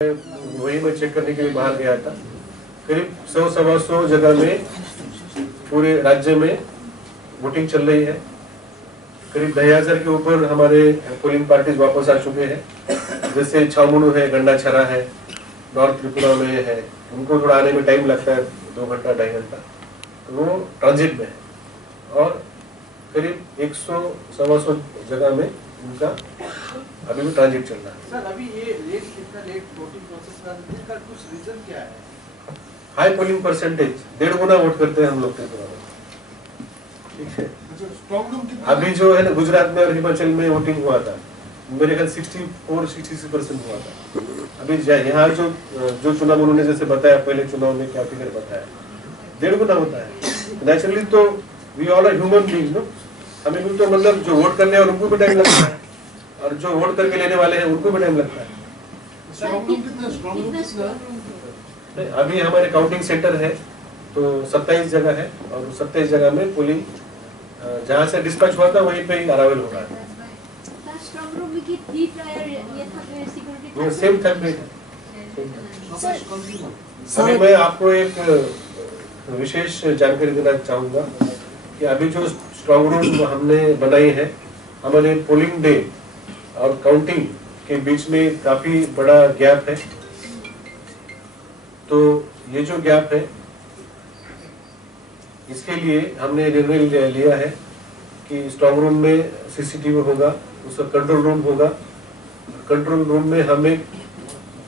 वही मैं चेक करने के लिए बाहर गया था। करीब 100-125 जगह में पूरे राज्य में वोटिंग चल रही है। करीब 10,000 के ऊपर हमारे पोलिंग पार्टीज वापस आ चुके हैं। जैसे छामुनु है, गंडाछरा है, नॉर्थ त्रिपुरा में है, उनको थोड़ा आने में टाइम लगता है, 2 घंटा 2.5 घंटा, तो वो ट्रांजिट में है। और करीब 100-125 जगह में उनका अभी भी ट्रांजिट चल रहा है। सर, अभी ये इतना लेट वोटिंग प्रोसेस का कुछ रीजन क्या है? हाई पोलिंग परसेंटेज, 1.5 गुना वोट करते हैं हम लोग त्रिपुरा में। ठीक है, अभी जो है ना गुजरात में और हिमाचल में वोटिंग हुआ था, मेरे ख्याल 64-66% हुआ था। अभी यहाँ जो चुनाव उन्होंने जैसे बताया, पहले चुनाव में क्या फिगर बताया, 1.5 गुना होता है। नेचुरली तो we all are human beings, no, हमें भी तो मतलब जो वोट करने और उनको भी टाइम लगता है, और जो वोट करके लेने वाले हैं उनको भी टाइम लगता है। अभी हमारे काउंटिंग सेंटर है तो 27 जगह है, और 27 जगह में पोलिंग जहाँ से डिस्पैच हुआ था वहीं पे ही अराइवल हो रहा है। Same time. अभी मैं आपको एक विशेष जानकारी देना चाहूँगा कि अभी जो स्ट्रॉन्ग रूम हमने बनाई है, हमारे पोलिंग डे और काउंटिंग के बीच में काफी बड़ा गैप है। तो ये जो गैप है, इसके लिए हमने निर्णय लिया है कि स्ट्रॉन्ग रूम में सीसीटीवी होगा, उसका कंट्रोल रूम होगा। कंट्रोल रूम में हम एक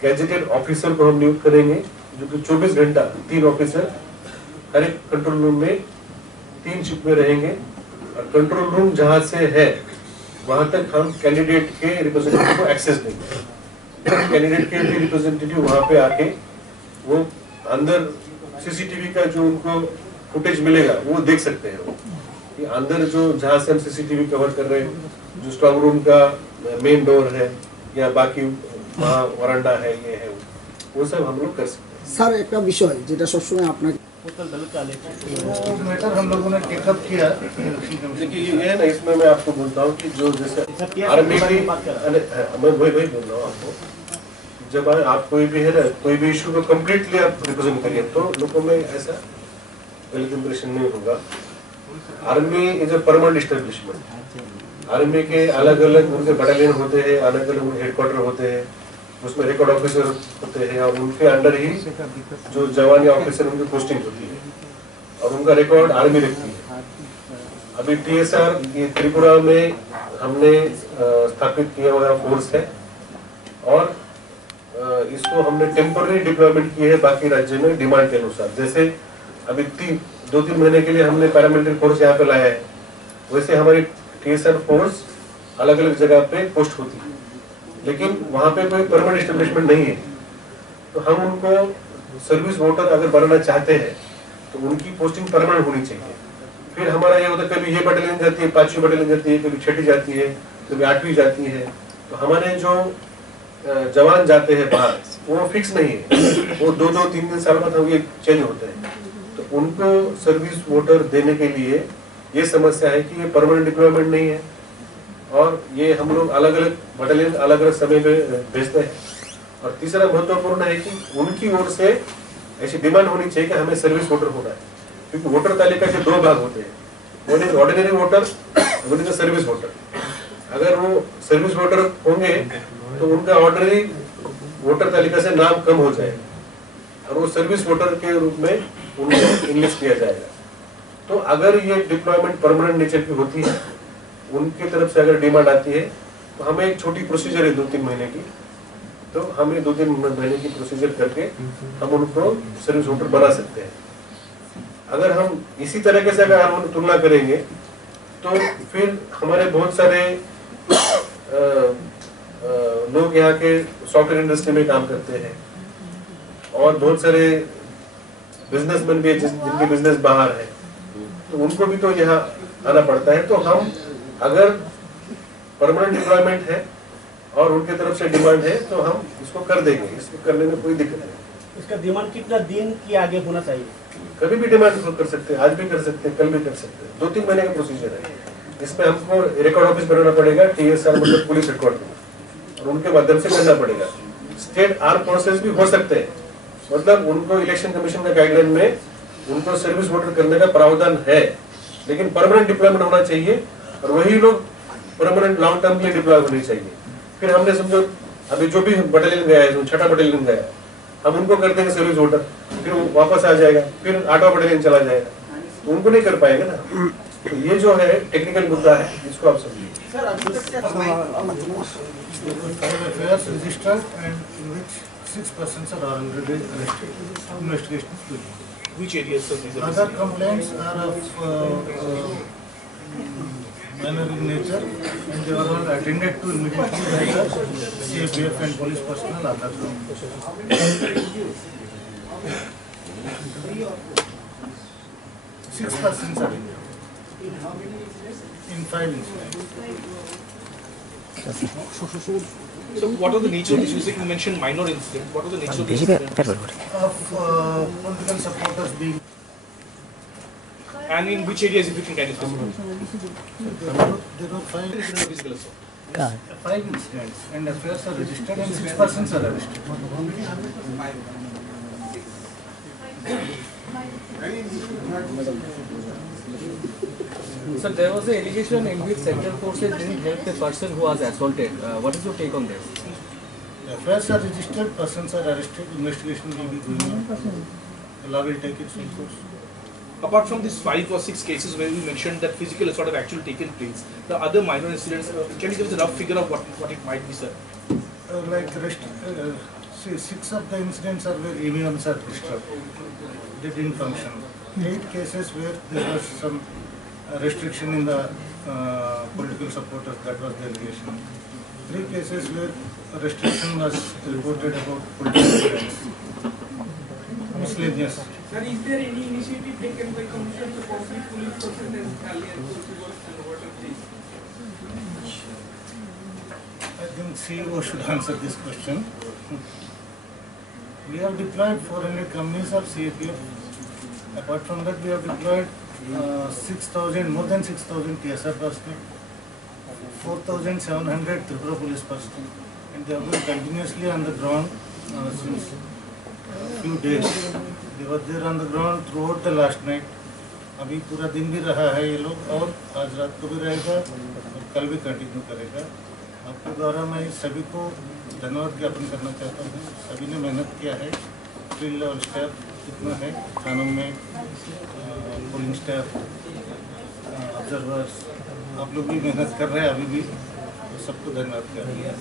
गैजेटेड ऑफिसर को हम नियुक्त करेंगे, जो कि 24 घंटा 3 ऑफिसर हर एक कंट्रोल रूम में 3 शिफ्ट में रहेंगे। और कंट्रोल रूम जहां से है वहां तक हम कैंडिडेट के रिप्रेजेंटेटिव को एक्सेस देंगे। कैंडिडेट के भी रिप्रेजेंटेटिव वहां पे आके वो अंदर सीसीटीवी का जो उनको फुटेज मिलेगा वो देख सकते हैं। वो कि अंदर जो जहां से हम सीसीटीवी कवर कर रहे हैं, जो स्ट्रॉन्ग रूम का मेन डोर है या बाकी वहाँ वरांडा है, ये है, वो सब हम लोग कर सकते हैं। सर, एक विषय যেটা সবসময় আপনাকে मैटर हम लोगों ने टेकअप किया। देखिए ये है ना, इसमें मैं आपको बोलता हूँ कि जो जैसे आर्मी की, मैं वही बोल रहा हूँ आपको, जब आप कोई भी है ना, कोई भी इशू को कम्प्लीटली आप रिप्रेजेंट करिए तो लोगों में ऐसा गलत इंप्रेशन नहीं होगा। Army is a permanent establishment. Army के अलग अलग उनके बटालियन होते हैं, अलग अलग हेडक्वार्टर होते हैं, उसमें रिकॉर्ड ऑफिसर होते हैं, और उनके अंडर ही जो जवान या ऑफिसर उनकी पोस्टिंग होती है, और उनका रिकॉर्ड आर्मी रखती है। अभी TSR ये त्रिपुरा में हमने स्थापित किया हुआ फोर्स है, और इसको हमने टेम्पोररी डिप्लॉयमेंट की है बाकी राज्य में डिमांड के अनुसार। जैसे अभी 2-3 महीने के लिए हमने पैरामिलिट्री फोर्स यहाँ पे लाया है, वैसे हमारी TSR फोर्स अलग अलग जगह पे पोस्ट होती है, लेकिन वहाँ पे कोई परमानेंट एस्टेब्लिशमेंट नहीं है। तो हम उनको सर्विस वोटर अगर बनाना चाहते हैं तो उनकी पोस्टिंग परमानेंट होनी चाहिए। फिर हमारा ये होता है, कभी ये बटालियन जाती है, 5वीं बटालियन जाती है, कभी 6ठी जाती है, कभी 8वीं जाती है। तो हमारे जो जवान जाते हैं बाहर वो फिक्स नहीं है, वो 2-3 साल बाद हम ये चेंज होते हैं। तो उनको सर्विस वोटर देने के लिए ये समस्या है कि ये परमानेंट डिप्लॉयमेंट नहीं है, और ये हम लोग अलग अलग बटालियन अलग अलग समय पे भेजते हैं। और तीसरा महत्वपूर्ण है कि उनकी ओर से ऐसी डिमांड होनी चाहिए कि हमें सर्विस वोटर होना है, क्योंकि वोटर तालिका के 2 भाग होते हैं, one is ordinary voter, one is service voter. अगर वो सर्विस वोटर होंगे तो उनका ऑर्डिनरी वोटर तालिका से नाम कम हो जाएगा, और वो सर्विस वोटर के रूप में उनको इंग्लिश किया जाएगा। तो अगर ये डिप्लॉयमेंट परमानेंट नेचर की होती है, उनकी तरफ से अगर डिमांड आती है, तो हमें एक छोटी प्रोसीजर है 2-3 महीने की, तो हमें 2-3 महीने की प्रोसीजर करके हम उनको सर्विस वोटर बना सकते हैं। अगर हम इसी तरीके से अगर हम तुलना करेंगे तो फिर हमारे बहुत सारे लोग यहाँ के सॉफ्टवेयर इंडस्ट्री में काम करते हैं, और बहुत सारे बिजनेसमैन भी जिनके बिजनेस बाहर है, तो उनको भी तो यहाँ आना पड़ता है। तो हम अगर परमानेंट डिप्लॉयमेंट है और उनके तरफ से डिमांड है तो हम इसको कर देंगे, इसको करने में कोई दिक्कत नहीं। इसका डिमांड कितना दिन की आगे होना चाहिए? कभी भी डिमांड कर सकते हैं, आज भी कर सकते हैं, कल भी कर सकते हैं। 2-3 महीने का प्रोसीजर है। इसमें हमको रिकॉर्ड ऑफिस बनाना पड़ेगा, TSR मतलब पुलिस हेडक्वार्टर, और उनके माध्यम से करना पड़ेगा। स्टेट आर्म फोर्सेस भी हो सकते हैं, मतलब उनको इलेक्शन कमीशन का गाइडलाइन में उनको सर्विस वोटर करने का प्रावधान है, लेकिन परमानेंट डिप्लॉयमेंट होना चाहिए और वही लोग परमानेंट लॉन्ग टर्म के लिए डिप्लॉय होने चाहिए। फिर हमने समझो अभी जो भी बटालियन गया है, छठा बटालियन गया है, हम उनको कर देंगे सर्विस वोटर, फिर वो वापस आ जाएगा, फिर 8वां बटालियन चला जाएगा, तो उनको नहीं कर पाएंगे ना। तो ये जो है टेक्निकल मुद्दा है, इसको आप समझिए। सर अभी तक क्या affairs registered and in which 6 persons are already arrested. Investigation is going on. Which areas of these are Other complaints are of minor in nature and they were all attended to immediately by the CAPF and police personnel on the ground. 6 persons are injured. In 5 incidents. So what are the nature of issues? You mentioned minor incidents. What are the nature of the incidents? Of political supporters being And in which areas, if you can kind of specify? there were 5 Incidents of physical assault. 5 incidents and affairs are registered and 6 persons are arrested. So there was an allegation in which central forces didn't help the person who was assaulted. What is your take on this? Affairs are registered, persons are arrested, investigation will be going on. The law will take its own course. Apart from these 5 or 6 cases where you mentioned that physical assault have actually taken place, the other minor incidents, can you give us a rough figure of what it might be, sir? See, 6 of the incidents are where EVMs are disturbed. They didn't function. 8 cases where there was some restriction in the political supporters, that was the allegation. 3 cases where a restriction was reported about political events. Miscellaneous. Sir, is there any initiative taken by Commission to complete police forces as alliance forces and what are these? I think CEO should answer this question. We have deployed 400 companies of CAPF. Apart from that, we have deployed 6,000, more than 6,000 TSR personnel, 4,700 Tripura police personnel, and they have been continuously on the ground since a few days. They were there on the ground throughout the last night. अभी पूरा दिन भी रहा है ये लोग और आज रात को भी रहेगा और कल भी कंटिन्यू करेगा। आपके द्वारा मैं सभी को धन्यवाद ज्ञापन करना चाहता हूँ। सभी ने मेहनत किया है। फील्ड लेवल स्टाफ कितना है, थानों में पोलिंग स्टाफ, ऑब्जर्वर्स, आप लोग भी मेहनत कर रहे हैं अभी भी, तो सबको धन्यवाद कर रहे हैं।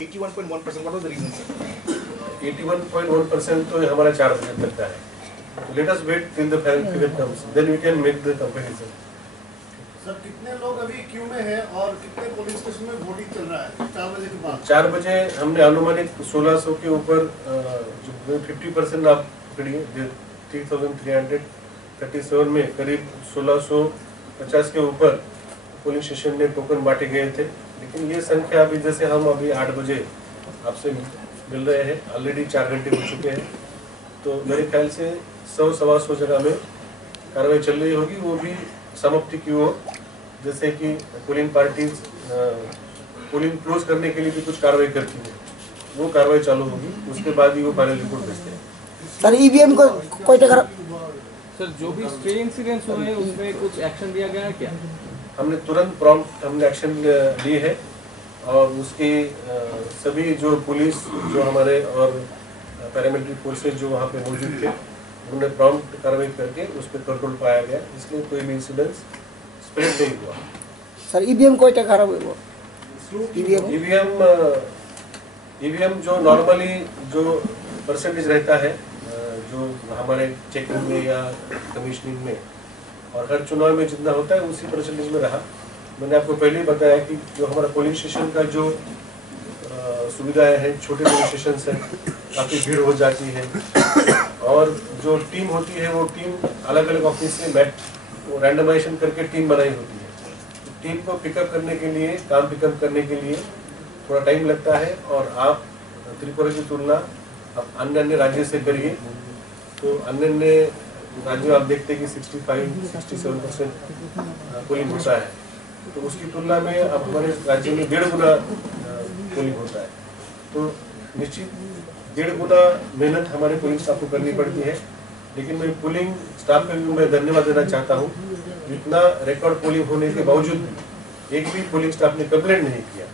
81.1%, what was the reason, sir? 81.1% तो हमारा 4% तक का है। Let us wait till the final figure comes, then we can make the comparison. Sir कितने लोग अभी क्यू में हैं और कितने पुलिस स्टेशन में वोटिंग चल रहा है 4 बजे के बाद? 4 बजे हमने अनुमानित 1600 के ऊपर जो 50% आप पकड़िए, 3337 में करीब 1650 के ऊपर पोलिंग स्टेशन में टोकन बांटे गए थे। लेकिन ये संख्या अभी जैसे हम अभी 8 बजे आपसे मिल रहे हैं, ऑलरेडी 4 घंटे हो चुके हैं, तो मेरे ख्याल से 100-125 जगह में कार्रवाई चल रही होगी, वो भी समाप्ति की ओर। जैसे कि पोलिंग पार्टीज पोलिंग क्लोज करने के लिए भी कुछ कार्रवाई करती है, वो कार्रवाई चालू होगी, उसके बाद ही वो फाइनल रिपोर्ट भेजते हैं। सर ईवीएम को कोई टक्कर? सर जो भी स्टे इंसिडेंट्स हुए उसमें कुछ एक्शन लिया गया है क्या? हमने तुरंत प्रॉम्प्ट हमने एक्शन ली है और उसके सभी जो पुलिस जो हमारे और पैरामिलिट्री फोर्सेज जो वहाँ पे मौजूद थे, उन्होंने प्रॉम्प्ट कार्रवाई करके उस पर कंट्रोल पाया गया, इसलिए कोई भी इंसिडेंस स्प्रेड नहीं हुआ। सर ईवीएम कोई टक्कर वो ईवीएम जो नॉर्मली जो परसेंटेज रहता है जो हमारे चेकिंग में या कमीशनिंग में और हर चुनाव में जितना होता है उसी परसेंटेज में रहा। मैंने आपको पहले ही बताया कि जो हमारा पोलिंग स्टेशन का जो सुविधाएं हैं, छोटे पोलिंग स्टेशन है, काफ़ी भीड़ हो जाती है और जो टीम होती है वो टीम अलग अलग ऑफिस से रैंडमाइजेशन करके टीम बनाई होती है। टीम को पिकअप करने के लिए, काम पिकअप करने के लिए थोड़ा टाइम लगता है और आप त्रिपुरा की तुलना आप अन्य राज्य से करिए तो अन्य राज्यों आप देखते हैं कि 65-67% पोलिंग होता है, तो उसकी तुलना में अब हमारे राज्य में 1.5 गुना पोलिंग होता है। तो निश्चित 1.5 गुना मेहनत हमारे पोलिंग स्टाफ को करनी पड़ती है, लेकिन मैं पोलिंग स्टाफ में भी मैं धन्यवाद देना चाहता हूँ। इतना रिकॉर्ड पोलिंग होने के बावजूद भी एक भी पोलिंग स्टाफ ने कंप्लेंट नहीं किया,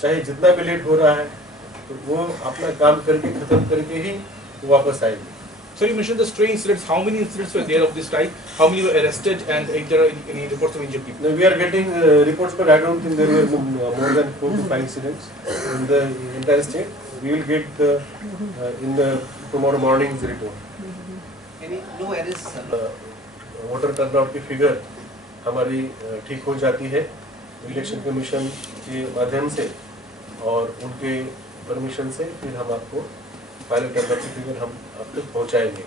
चाहे जितना भी लेट हो रहा है तो वो अपना काम करके खत्म करके ही वापस आएंगे। So you mentioned the stray incidents. How many incidents were there of this type? How many were arrested, and if there are any reports of injured people? Now we are getting reports, but I don't think there were more than 4 to 5 incidents in the entire state. We will get in the tomorrow morning's report. Any no arrests, sir? Voter turnout की figure हमारी ठीक हो जाती है election commission के माध्यम से और उनके परमिशन से, फिर हम आपको फाइनल टर्नआउट की फिगर हम आप तक पहुँचाएंगे।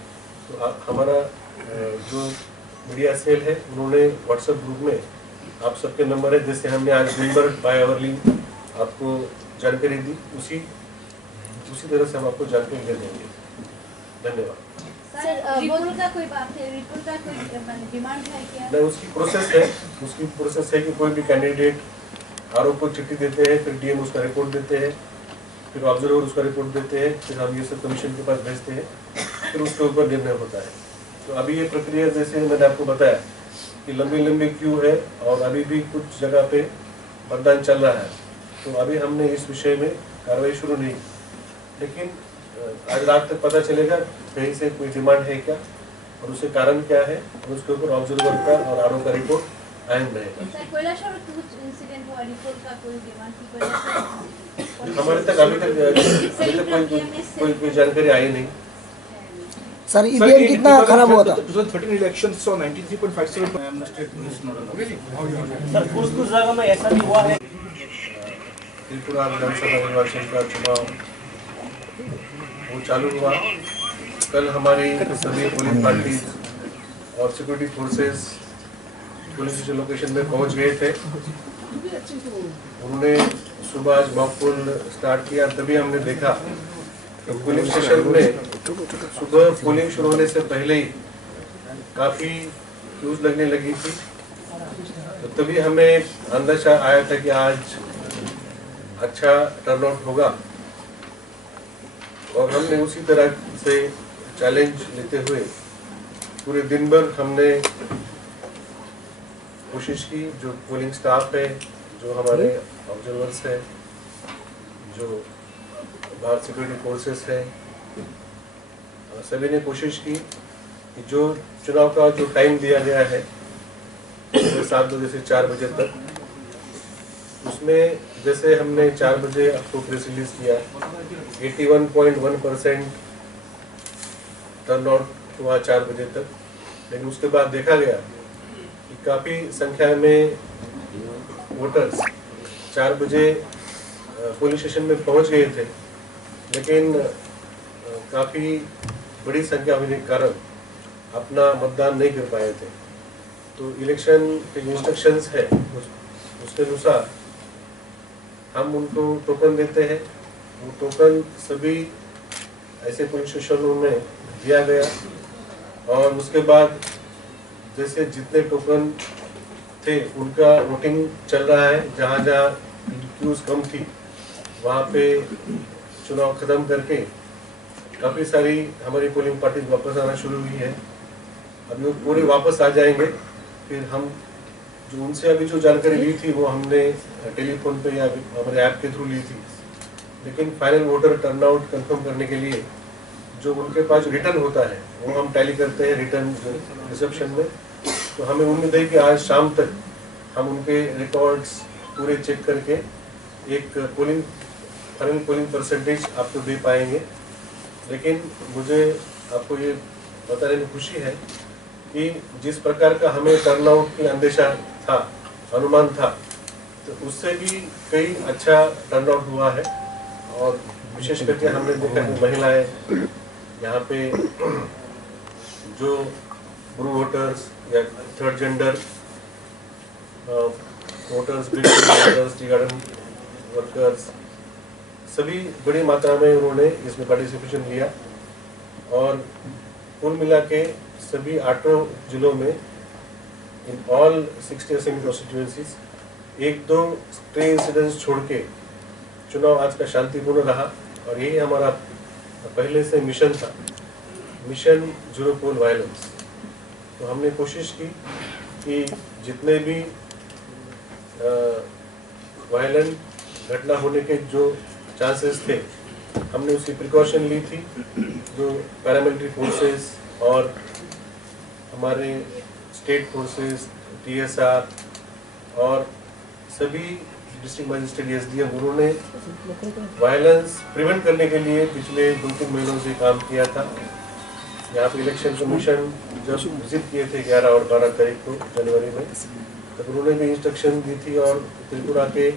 तो हमारा जो मीडिया सेल है उन्होंने व्हाट्सएप ग्रुप में आप सबके नंबर है, जैसे हमने आज दिन भर बाय आवरली आपको जानकारी दी, उसी तरह से हम आपको जानकारी दे देंगे। धन्यवाद। रिपोर्ट का कोई बात है, रिपोर्ट का कोई डिमांड है क्या? नहीं, उसकी प्रोसेस है कि कोई भी कैंडिडेट आरोप को चिट्ठी देते हैं, फिर डीएम उसका रिपोर्ट देते हैं, फिर ऑब्जर्वर उसका रिपोर्ट देते हैं, फिर हम ये सब कमीशन के पास भेजते हैं, फिर उसके ऊपर निर्णय होता है। तो अभी ये प्रक्रिया जैसे मैंने आपको बताया कि लंबी क्यू है और अभी भी कुछ जगह पे मतदान चल रहा है, तो अभी हमने इस विषय में कार्रवाई शुरू नहीं, लेकिन आज रात तक पता चलेगा कहीं से कोई डिमांड है क्या और उसके कारण क्या है, और उसके ऊपर ऑब्जर्वर का और आरोप का रिपोर्ट अहम रहेगा। हमारे तक अभी तक कोई जानकारी आई नहीं। सर ईवीएम कितना खराब हुआ था? 2013 elections saw 93.57%. I am the state police nodal. Sir कुछ जगह में ऐसा भी हुआ है। त्रिपुरा विधानसभा निर्वाचन का चुनाव वो चालू हुआ। कल हमारी सभी पोलिंग पार्टी और security forces police station location में पहुंच गए थे। उन्होंने सुबह आज मॉक पोल स्टार्ट किया, तभी हमने देखा कि पोलिंग स्टेशन में सुबह पोलिंग शुरू होने से पहले ही काफ़ी क्यूज लगने लगी थी। तो तभी हमें अंदाजा आया था कि आज अच्छा टर्नआउट होगा, और हमने उसी तरह से चैलेंज लेते हुए पूरे दिन भर हमने कोशिश की। जो पोलिंग स्टाफ है, जो हमारे ऑब्जर्वर्स है, जो बाहर सिक्योरिटी फोर्सेस है, सभी ने कोशिश की कि जो चुनाव का जो टाइम दिया गया है 7 बजे से 4 बजे तक, उसमें जैसे हमने 4 बजे आपको प्रेस रिलीज किया 81.1% टर्नआउट हुआ 4 बजे तक, लेकिन उसके बाद देखा गया कि काफ़ी संख्या में वोटर्स 4 बजे पोलिंग स्टेशन में पहुंच गए थे, लेकिन काफ़ी बड़ी संख्या होने के कारण अपना मतदान नहीं कर पाए थे। तो इलेक्शन के जो इंस्ट्रक्शंस है उसके अनुसार हम उनको टोकन देते हैं। वो टोकन सभी ऐसे पोलिंग स्टेशनों में दिया गया, और उसके बाद जैसे जितने टोकन थे उनका वोटिंग चल रहा है। जहाँ जहाँ क्यूज कम थी वहाँ पे चुनाव खत्म करके काफ़ी सारी हमारी पोलिंग पार्टी वापस आना शुरू हुई है। अभी वो पूरे वापस आ जाएंगे। फिर हम जो उनसे अभी जो जानकारी ली थी वो हमने टेलीफोन पे या हमारे ऐप के थ्रू ली थी, लेकिन फाइनल वोटर टर्नआउट कंफर्म करने के लिए जो उनके पास रिटर्न होता है वो हम टैली करते हैं रिटर्न रिसेप्शन में। तो हमें उम्मीद है कि आज शाम तक हम उनके रिकॉर्ड्स पूरे चेक करके एक फाइनल पोलिंग परसेंटेज आपको दे पाएंगे। लेकिन मुझे आपको ये बताने में खुशी है कि जिस प्रकार का हमें टर्नआउट की अंदेशा था, अनुमान था, तो उससे भी कई अच्छा टर्नआउट हुआ है। और विशेष करके हमने देखा कि महिलाएं यहाँ पे जो ब्रू वोटर्स या third gender voters, tea garden workers, सभी बड़ी मात्रा में उन्होंने इसमें पार्टिसिपेशन लिया। और कुल मिला के सभी 8 जिलों में in all 60 assembly constituencies 1-2 stray incidents छोड़ के चुनाव आज का शांतिपूर्ण रहा। और यही हमारा पहले से मिशन था, मिशन जीरो पोल वायलेंस। तो हमने कोशिश की कि जितने भी वायलेंट घटना होने के जो चांसेस थे, हमने उसकी प्रिकॉशन ली थी। जो पैरामिलिट्री फोर्सेस और हमारे स्टेट फोर्सेस, TSR और सभी डिस्ट्रिक्ट मजिस्ट्रेट, SDM, उन्होंने वायलेंस प्रिवेंट करने के लिए पिछले 2-3 महीनों से काम किया था। यहाँ पे इलेक्शन कमीशन जब विजिट किए थे 11 और 12 तारीख को जनवरी में, तब उन्होंने भी इंस्ट्रक्शन दी थी और त्रिपुरा के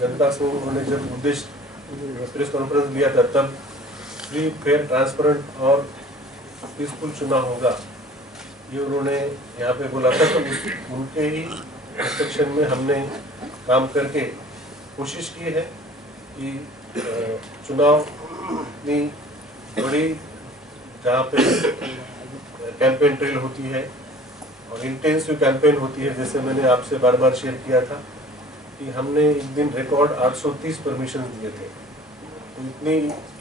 जनता से उन्होंने जब उद्देश्य प्रेस कॉन्फ्रेंस लिया था, तब फ्री, फेयर, ट्रांसपेरेंट और पीसफुल चुनाव होगा, ये उन्होंने यहाँ पे बोला था। तो उनके ही इंस्ट्रक्शन में हमने काम करके कोशिश की है कि चुनाव इतनी बड़ी जहाँ पे कैंपेन ट्रेल होती है और इंटेंसिव कैंपेन होती है, जैसे मैंने आपसे बार बार शेयर किया था कि हमने एक दिन रिकॉर्ड 830 परमिशन दिए थे। तो इतनी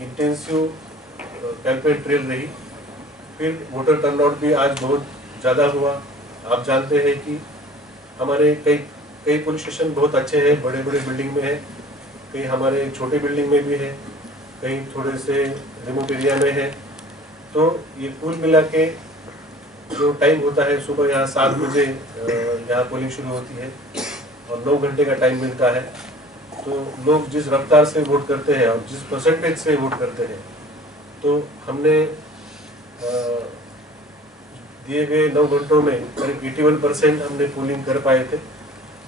इंटेंसिव कैंपेन ट्रेल रही। फिर वोटर टर्नआउट भी आज बहुत ज़्यादा हुआ। आप जानते हैं कि हमारे कई पुलिस स्टेशन बहुत अच्छे हैं, बड़े बड़े बिल्डिंग में है, कई हमारे छोटे बिल्डिंग में भी है, कहीं थोड़े से रिमोट एरिया में है। तो ये कुल मिला के जो टाइम होता है, सुबह यहाँ 7 बजे यहाँ पोलिंग शुरू होती है और 9 घंटे का टाइम मिलता है। तो लोग जिस रफ्तार से वोट करते हैं और जिस परसेंटेज से वोट करते हैं, तो हमने दिए गए 9 घंटों में करीब 81% हमने पोलिंग कर पाए थे।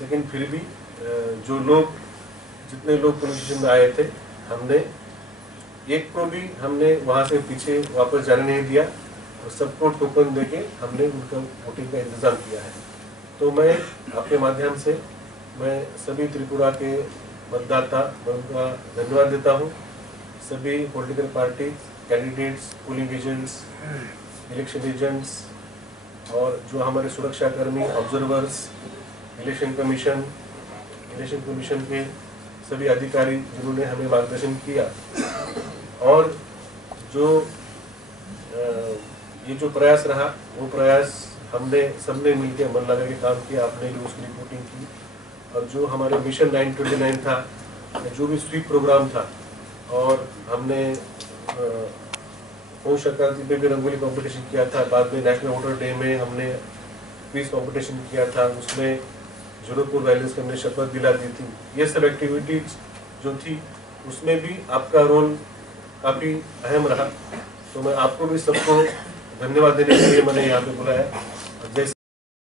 लेकिन फिर भी जो लोग, जितने लोग पोलिंग स्टेशन में आए थे, हमने एक को भी हमने वहाँ से पीछे वापस जाने नहीं दिया और सबको टोकन देके हमने उनका वोटिंग का इंतजाम किया है। तो मैं आपके माध्यम से मैं सभी त्रिपुरा के मतदाता, मैं उनका धन्यवाद देता हूँ। सभी political party, candidates, polling agents, election agents और जो हमारे सुरक्षा कर्मी, ऑब्जर्वर्स, इलेक्शन कमीशन के सभी अधिकारी जिन्होंने हमें मार्गदर्शन किया, और जो ये जो प्रयास रहा, वो प्रयास हमने सबने मिलकर मन लगा के काम किया। आपने भी उसकी रिपोर्टिंग की। और जो हमारे मिशन 929 था, जो भी स्वीप प्रोग्राम था, और हमने पौष संक्रांति पे भी रंगोली कंपटीशन किया था। बाद में नेशनल वोटर डे में हमने क्विज कंपटीशन किया था, उसमें जीरो पोल वायलेंस की हमने शपथ दिला दी थी। ये सब एक्टिविटीज जो थी, उसमें भी आपका रोल काफ़ी अहम रहा। तो मैं आपको भी सबको धन्यवाद देने के लिए मैंने यहाँ पे बुलाया। जैसे